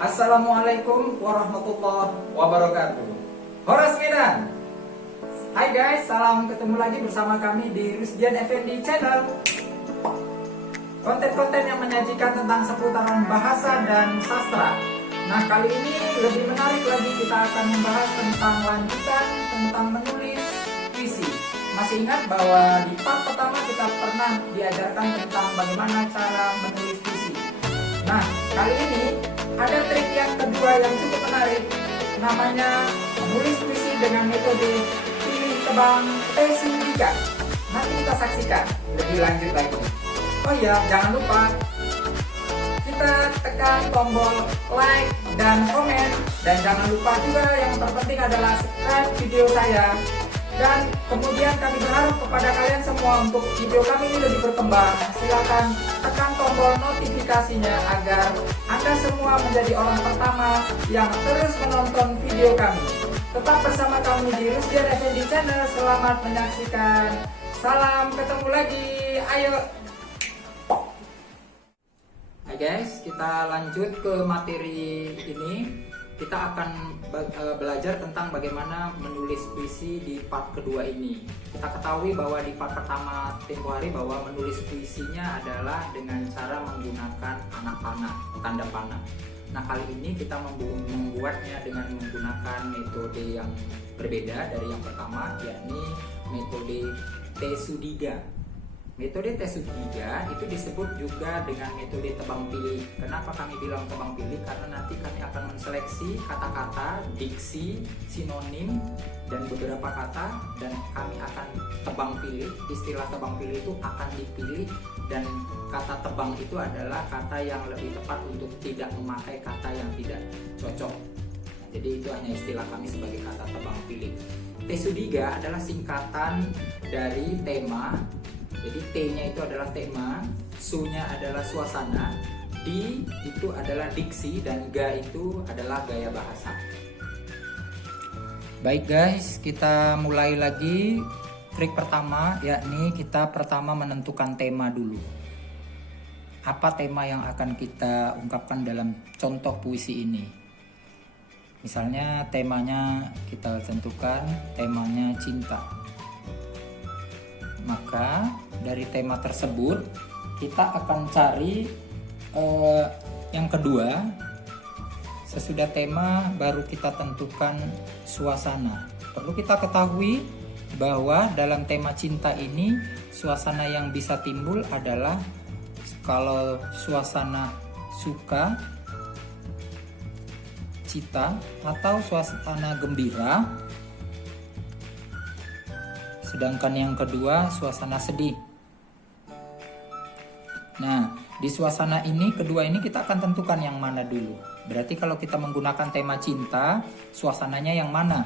Assalamualaikum warahmatullahi wabarakatuh. Horas Medan. Hai guys, salam ketemu lagi bersama kami di Rusdian Effendi Channel. Konten-konten yang menyajikan tentang seputaran bahasa dan sastra. Nah, kali ini lebih menarik lagi, kita akan membahas tentang lanjutan tentang menulis puisi. Masih ingat bahwa di part pertama kita pernah diajarkan tentang bagaimana cara menulis puisi. Nah, kali ini ada trik yang kedua yang cukup menarik, namanya menulis puisi dengan metode pilih tebang T3. Nanti kita saksikan lebih lanjut lagi. Oh iya, jangan lupa kita tekan tombol like dan komen, dan jangan lupa juga yang terpenting adalah subscribe video saya. Dan kemudian kami berharap kepada kalian semua untuk video kami ini lebih berkembang. Silakan tekan tombol notifikasinya agar Anda semua menjadi orang pertama yang terus menonton video kami. Tetap bersama kami di Rusdian Effendi Channel. Selamat menyaksikan. Salam, ketemu lagi. Ayo. Hai guys, kita lanjut ke materi ini. Kita akan belajar tentang bagaimana menulis puisi di part kedua ini. Kita ketahui bahwa di part pertama tempo hari bahwa menulis puisinya adalah dengan cara menggunakan anak panah, tanda panah. Nah, kali ini kita membuatnya dengan menggunakan metode yang berbeda dari yang pertama, yakni metode T3. Metode T3 itu disebut juga dengan metode tebang pilih. Kenapa kami bilang tebang pilih? Karena nanti kami akan menseleksi kata-kata, diksi, sinonim, dan beberapa kata, dan kami akan tebang pilih. Istilah tebang pilih itu akan dipilih, dan kata tebang itu adalah kata yang lebih tepat untuk tidak memakai kata yang tidak cocok. Nah, jadi itu hanya istilah kami sebagai kata tebang pilih. T3 adalah singkatan dari tema. Jadi T-nya itu adalah tema, Su-nya adalah suasana, D itu adalah diksi, dan Ga itu adalah gaya bahasa. Baik guys, kita mulai lagi. Trik pertama, yakni kita pertama menentukan tema dulu. Apa tema yang akan kita ungkapkan dalam contoh puisi ini? Misalnya temanya kita tentukan, temanya cinta. Maka dari tema tersebut kita akan cari yang kedua. Sesudah tema baru kita tentukan suasana. Perlu kita ketahui bahwa dalam tema cinta ini suasana yang bisa timbul adalah kalau suasana suka, cita, atau suasana gembira. Sedangkan yang kedua suasana sedih. Nah, di suasana ini kedua ini kita akan tentukan yang mana dulu. Berarti kalau kita menggunakan tema cinta, suasananya yang mana?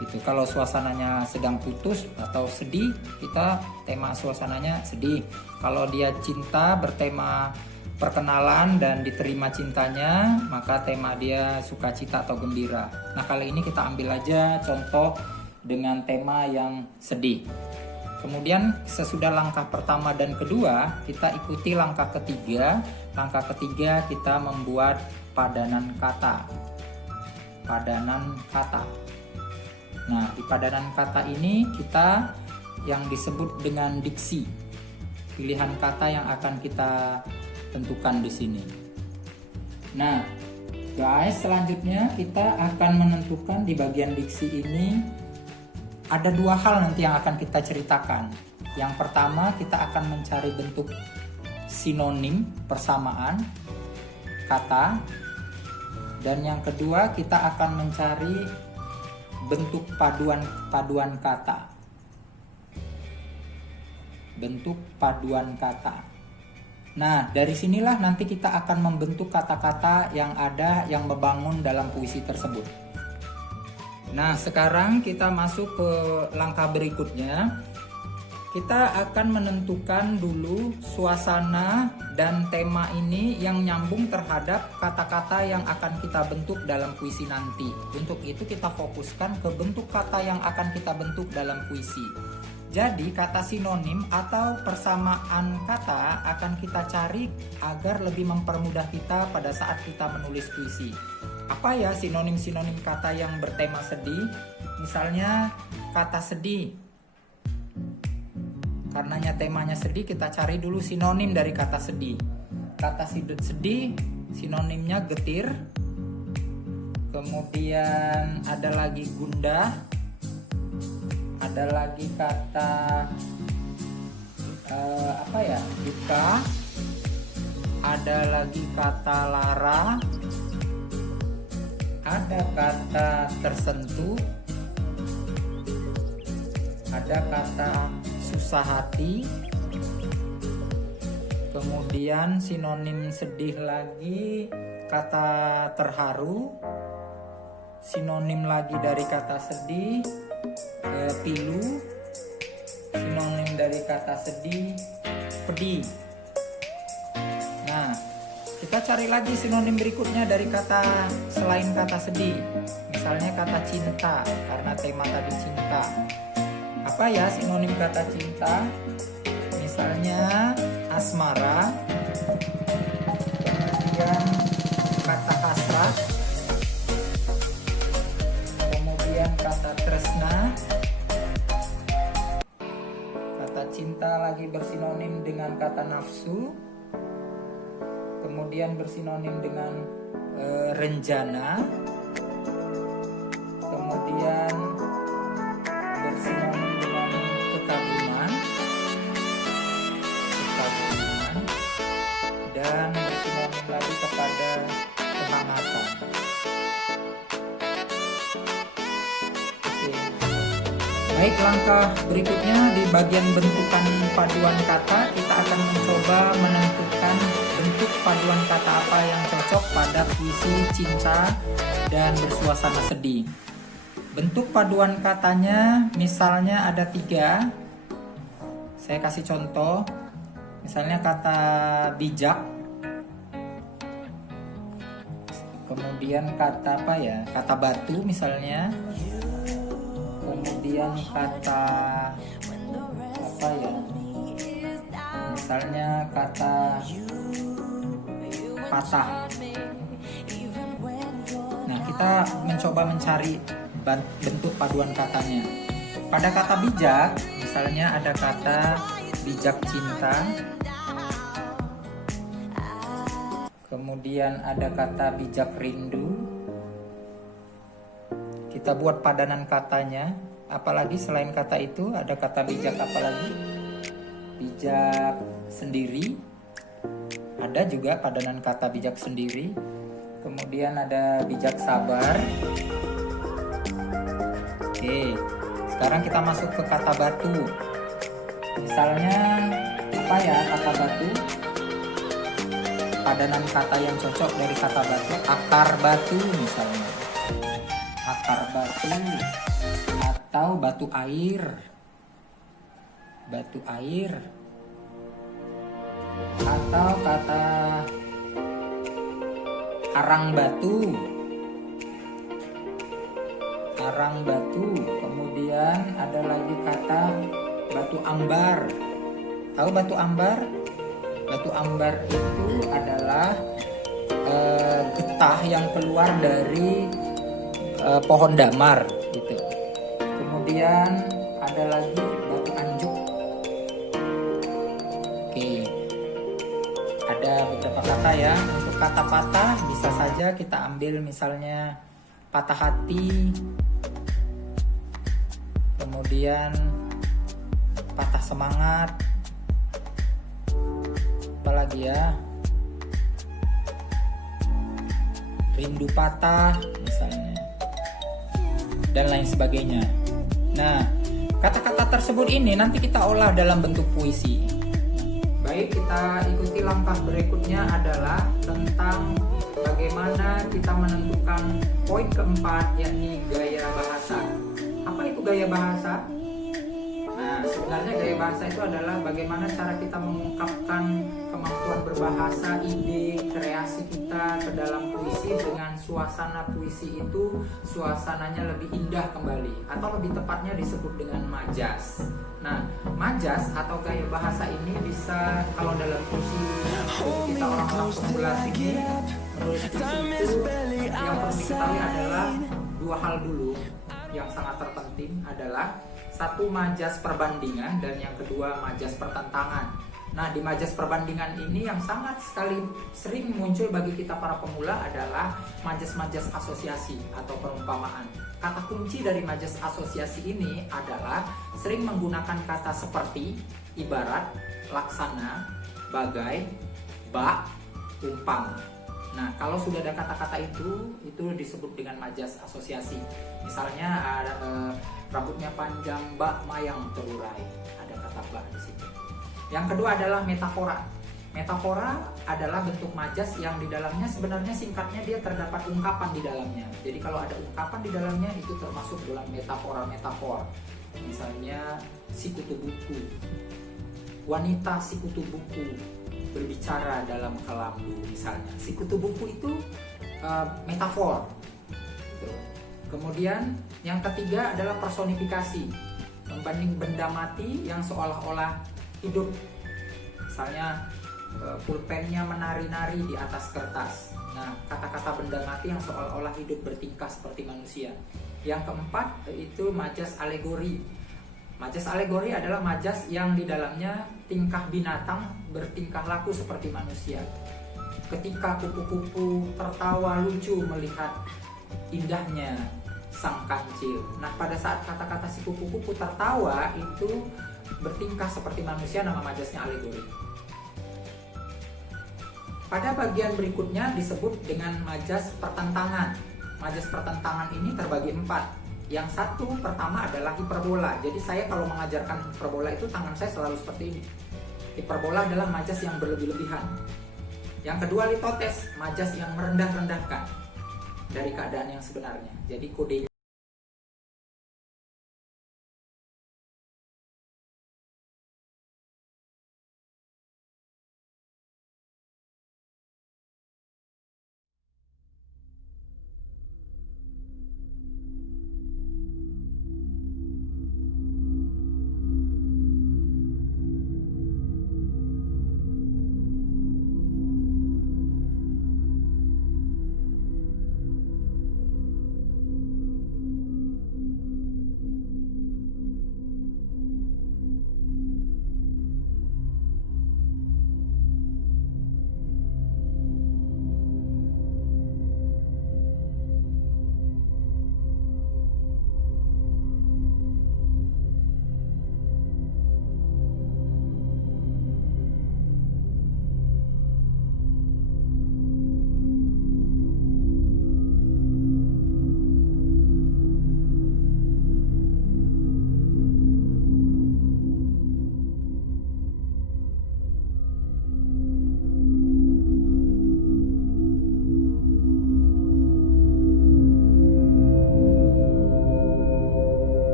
Gitu. Kalau suasananya sedang putus atau sedih, kita tema suasananya sedih. Kalau dia cinta bertema perkenalan dan diterima cintanya, maka tema dia sukacita atau gembira. Nah, kali ini kita ambil aja contoh dengan tema yang sedih. Kemudian sesudah langkah pertama dan kedua, kita ikuti langkah ketiga. Langkah ketiga kita membuat padanan kata. Padanan kata. Nah, di padanan kata ini kita yang disebut dengan diksi. Pilihan kata yang akan kita tentukan di sini. Nah, guys, selanjutnya kita akan menentukan di bagian diksi ini. Ada dua hal nanti yang akan kita ceritakan. Yang pertama, kita akan mencari bentuk sinonim, persamaan kata. Dan yang kedua, kita akan mencari bentuk paduan kata. Bentuk paduan kata. Nah, dari sinilah nanti kita akan membentuk kata-kata yang ada yang membangun dalam puisi tersebut. Nah, sekarang kita masuk ke langkah berikutnya. Kita akan menentukan dulu suasana dan tema ini yang nyambung terhadap kata-kata yang akan kita bentuk dalam puisi nanti. Untuk itu kita fokuskan ke bentuk kata yang akan kita bentuk dalam puisi. Jadi kata sinonim atau persamaan kata akan kita cari agar lebih mempermudah kita pada saat kita menulis puisi. Apa ya sinonim-sinonim kata yang bertema sedih? Misalnya kata sedih. Karenanya temanya sedih, kita cari dulu sinonim dari kata sedih. Kata sedih sinonimnya getir. Kemudian ada lagi gundah. Ada lagi kata duka. Ada lagi kata lara. Ada kata tersentuh. Ada kata susah hati. Kemudian sinonim sedih lagi kata terharu. Sinonim lagi dari kata sedih pilu. Sinonim dari kata sedih pedih. Nah, kita cari lagi sinonim berikutnya dari kata selain kata sedih. Misalnya kata cinta, karena tema tadi cinta. Apa ya sinonim kata cinta? Misalnya asmara. Kemudian kata hasrat. Kemudian kata tresna. Kata cinta lagi bersinonim dengan kata nafsu. Kemudian bersinonim dengan renjana. Kemudian bersinonim dengan kekaguman, dan bersinonim lagi kepada kehangatan. Oke. Baik, langkah berikutnya di bagian bentukan paduan kata, kita akan mencoba menentukan bentuk paduan kata apa yang cocok pada puisi cinta dan bersuasana sedih. Bentuk paduan katanya misalnya ada 3. Saya kasih contoh. Misalnya kata bijak. Kemudian kata kata batu misalnya. Kemudian kata misalnya kata patah. Nah, kita mencoba mencari bentuk paduan katanya. Pada kata bijak, misalnya ada kata bijak cinta. Kemudian ada kata bijak rindu. Kita buat padanan katanya. Apalagi selain kata itu ada kata bijak apalagi? Bijak sendiri. Ada juga padanan kata bijak sendiri. Kemudian ada bijak sabar. Oke, sekarang kita masuk ke kata batu. Misalnya apa ya kata batu? Padanan kata yang cocok dari kata batu, akar batu misalnya. Akar batu atau batu air. Batu air. Atau kata arang batu. Arang batu. Kemudian ada lagi kata batu ambar. Tahu batu ambar? Batu ambar itu adalah getah yang keluar dari pohon damar gitu. Kemudian ada lagi batu anjuk. Oke. Ada beberapa kata ya. Untuk kata patah bisa saja kita ambil misalnya patah hati. Kemudian patah semangat. Apalagi ya, rindu patah misalnya, dan lain sebagainya. Nah, kata-kata tersebut ini nanti kita olah dalam bentuk puisi. Baik, kita ikuti langkah berikutnya adalah tentang bagaimana kita menentukan poin keempat, yakni gaya bahasa. Apa itu gaya bahasa? Nah, Nah, sebenarnya gaya bahasa itu adalah bagaimana cara kita mengungkapkan kemampuan berbahasa, ide, kreasi kita ke dalam puisi dengan suasana puisi itu suasananya lebih indah kembali, atau lebih tepatnya disebut dengan majas. Nah, majas atau gaya bahasa ini bisa, kalau dalam puisi kita orang-orang pemula ini menulis puisi itu yang perlu diketahui adalah dua hal dulu yang sangat terpenting adalah satu, majas perbandingan, dan yang kedua majas pertentangan. Nah, di majas perbandingan ini yang sangat sekali sering muncul bagi kita para pemula adalah majas-majas asosiasi atau perumpamaan. Kata kunci dari majas asosiasi ini adalah sering menggunakan kata seperti, ibarat, laksana, bagai, bak, umpama. Nah, kalau sudah ada kata-kata itu disebut dengan majas asosiasi. Misalnya rambutnya panjang, bak mayang terurai. Ada kata bak di situ. Yang kedua adalah metafora. Metafora adalah bentuk majas yang di dalamnya sebenarnya singkatnya dia terdapat ungkapan di dalamnya. Jadi kalau ada ungkapan di dalamnya itu termasuk dalam metafora-metafor. Misalnya si kutu buku. Wanita si kutu buku berbicara dalam kelambu misalnya. Si kutu buku itu metafor. Gitu. Kemudian yang ketiga adalah personifikasi, membanding benda mati yang seolah-olah hidup. Misalnya pulpennya menari-nari di atas kertas. Nah, kata-kata benda mati yang seolah-olah hidup bertingkah seperti manusia. Yang keempat itu majas alegori. Majas alegori adalah majas yang di dalamnya tingkah binatang bertingkah laku seperti manusia. Ketika kupu-kupu tertawa lucu melihat indahnya sang kancil. Nah, pada saat kata-kata si kupu-kupu tertawa itu bertingkah seperti manusia, nama majasnya alegori. Pada bagian berikutnya disebut dengan majas pertentangan. Majas pertentangan ini terbagi 4. Yang satu pertama adalah hiperbola. Jadi saya kalau mengajarkan hiperbola itu tangan saya selalu seperti ini. Hiperbola adalah majas yang berlebih-lebihan. Yang kedua litotes, majas yang merendah-rendahkan dari keadaan yang sebenarnya. Jadi kodenya.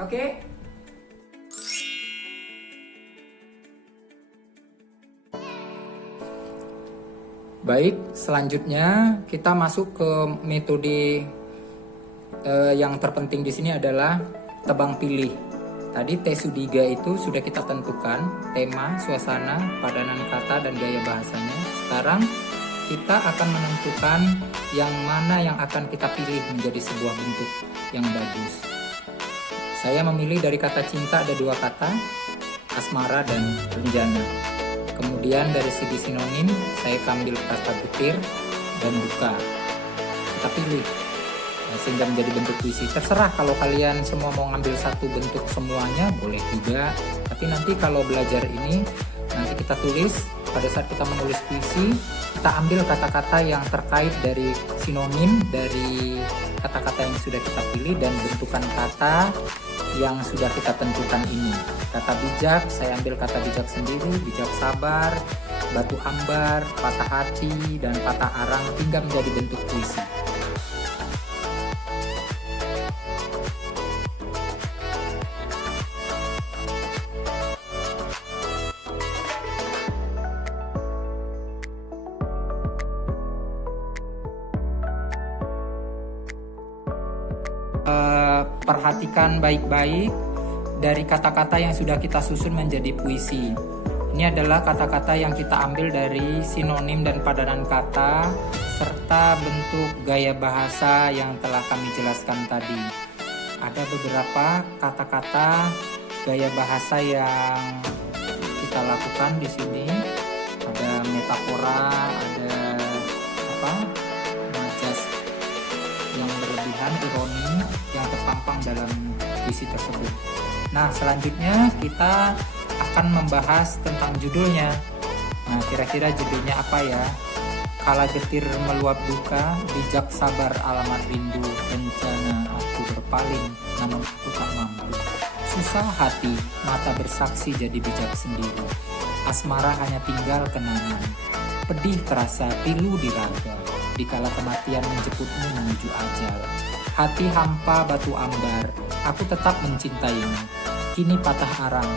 Oke. Baik, selanjutnya kita masuk ke metode yang terpenting di sini adalah tebang pilih. Tadi T3 itu sudah kita tentukan tema, suasana, padanan kata, dan gaya bahasanya. Sekarang kita akan menentukan yang mana yang akan kita pilih menjadi sebuah bentuk yang bagus. Saya memilih dari kata cinta ada 2 kata, asmara dan renjana. Kemudian dari segi sinonim, saya ambil kata butir dan duka. Kita pilih sehingga menjadi bentuk puisi. Terserah kalau kalian semua mau ngambil satu bentuk semuanya, boleh juga. Tapi nanti kalau belajar ini, nanti kita tulis, pada saat kita menulis puisi, kita ambil kata-kata yang terkait dari sinonim, dari kata-kata yang sudah kita pilih, dan bentukan kata yang sudah kita tentukan ini. Kata bijak, saya ambil kata bijak sendiri, bijak sabar, batu ambar, patah hati, dan patah arang, hingga menjadi bentuk puisi. Perhatikan baik-baik dari kata-kata yang sudah kita susun menjadi puisi. Ini adalah kata-kata yang kita ambil dari sinonim dan padanan kata serta bentuk gaya bahasa yang telah kami jelaskan tadi. Ada beberapa kata-kata gaya bahasa yang kita lakukan di sini. Ada metafora, ada majas yang berlebihan, ironi yang terpampang dalam puisi tersebut. Nah, selanjutnya kita akan membahas tentang judulnya. Nah, kira-kira judulnya apa ya? Kala getir meluap duka, bijak sabar alamat rindu, rencana aku berpaling, namun aku tak mampu. Susah hati, mata bersaksi jadi bijak sendiri. Asmara hanya tinggal kenangan. Pedih terasa pilu di raga, dikala kematian menjemputmu menuju ajal. Hati hampa batu ambar, aku tetap mencintaimu. Kini patah arang,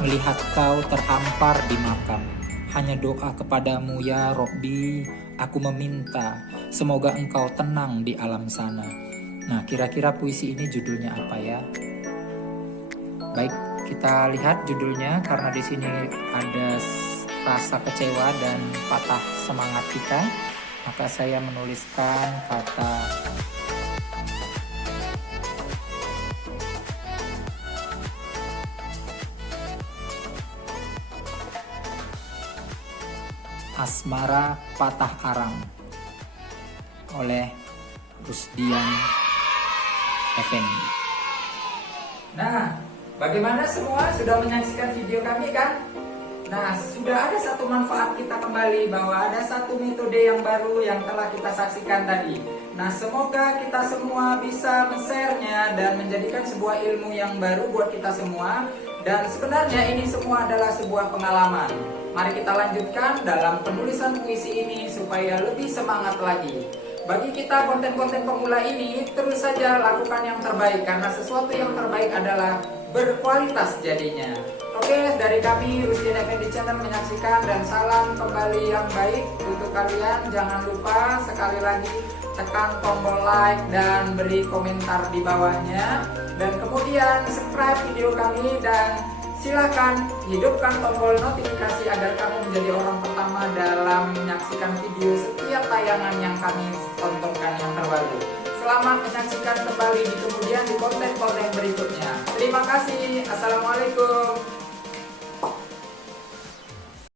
melihat kau terhampar di makam. Hanya doa kepadamu ya Robbi, aku meminta, semoga engkau tenang di alam sana. Nah, kira-kira puisi ini judulnya apa ya? Baik, kita lihat judulnya karena di sini ada rasa kecewa dan patah semangat kita. Maka saya menuliskan kata Asmara Patah Arang oleh Rusdian Effendi. Nah, bagaimana semua sudah menyaksikan video kami kan? Nah, sudah ada satu manfaat kita kembali bahwa ada satu metode yang baru yang telah kita saksikan tadi. Nah, semoga kita semua bisa men-share-nya dan menjadikan sebuah ilmu yang baru buat kita semua. Dan sebenarnya ini semua adalah sebuah pengalaman. Mari kita lanjutkan dalam penulisan puisi ini supaya lebih semangat lagi. Bagi kita konten-konten pemula ini, terus saja lakukan yang terbaik karena sesuatu yang terbaik adalah berkualitas jadinya. Oke, dari kami Rusdian Effendi Channel menyaksikan dan salam kembali yang baik untuk kalian. Jangan lupa sekali lagi tekan tombol like dan beri komentar di bawahnya. Dan kemudian subscribe video kami dan silakan hidupkan tombol notifikasi agar kamu menjadi orang pertama dalam menyaksikan video setiap tayangan yang kami tontonkan yang terbaru. Selamat menyaksikan kembali di kemudian di konten-konten berikutnya. Terima kasih. Assalamualaikum.